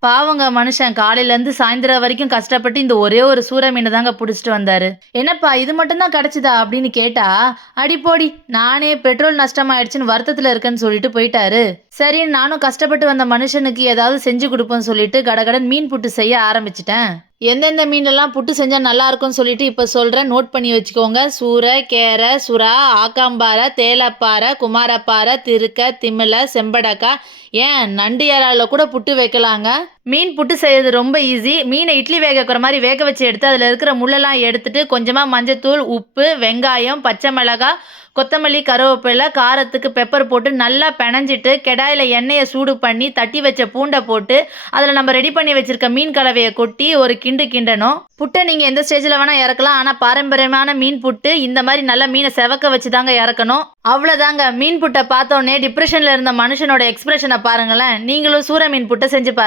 பாவங்க மனுஷன் காலையிலேருந்து சாயந்தரம் வரைக்கும் கஷ்டப்பட்டு இந்த ஒரே ஒரு சூற மீன தாங்க புடிச்சிட்டு வந்தாரு. "என்னப்பா இது மட்டும் தான் கிடைச்சதா?" அப்படின்னு கேட்டா, "அடி போடி! நானே பெட்ரோல் நஷ்டமாயிடுச்சுன்னு வருத்தத்துல இருக்கேன்னு" சொல்லிட்டு போயிட்டாரு. சரின்னு நானும் கஷ்டப்பட்டு வந்த மனுஷனுக்கு ஏதாவது செஞ்சு குடுப்போம்ன்னு சொல்லிட்டு கடகடன்னு மீன் புட்டு செய்ய ஆரம்பிச்சுட்டேன். எந்தெந்த மீன்லலாம் புட்டு செஞ்சா நல்லா இருக்கும்னு சொல்லிட்டு இப்ப சொல்றேன். நோட் பண்ணி வச்சுக்கோங்க. சூரை, கேரை, சுறா, ஆக்காம்பாறை, தேலப்பாறை, குமாரப்பாறை, திருக்க, திமிலை, செம்படக்கா, ஏன் நண்டு இறால்ல கூட புட்டு வைக்கலாங்க. மீன் புட்டு செய்யறது ரொம்ப ஈஸி. மீனை இட்லி வேக வைக்கிற மாதிரி வேக வச்சு எடுத்து அதில் இருக்கிற முள்ளெல்லாம் எடுத்துட்டு கொஞ்சமா மஞ்சத்தூள், உப்பு, வெங்காயம், பச்சை மிளகாய், கொத்தமல்லி, கருவேப்பிலை, காரத்துக்கு பெப்பர் போட்டு நல்லா பெனஞ்சிட்டு கடாயில் எண்ணெயை சூடு பண்ணி தட்டி வச்ச பூண்டை போட்டு அதில் நம்ம ரெடி பண்ணி வச்சிருக்க மீன் கலவையை கொட்டி ஒரு கிண்டு கிண்டணும். புட்டை நீங்கள் எந்த ஸ்டேஜில் வேணால் இறக்கலாம். ஆனால் பாரம்பரியமான மீன் புட்டு இந்த மாதிரி நல்லா மீனை செவக்க வச்சு தாங்க இறக்கணும். அவ்வளோதாங்க. மீன் புட்டை பார்த்தோன்னே டிப்ரெஷனில் இருந்த மனுஷனோட எக்ஸ்பிரஷனை பாருங்களேன். நீங்களும் சூற மீன் புட்டை செஞ்சு பாருங்க.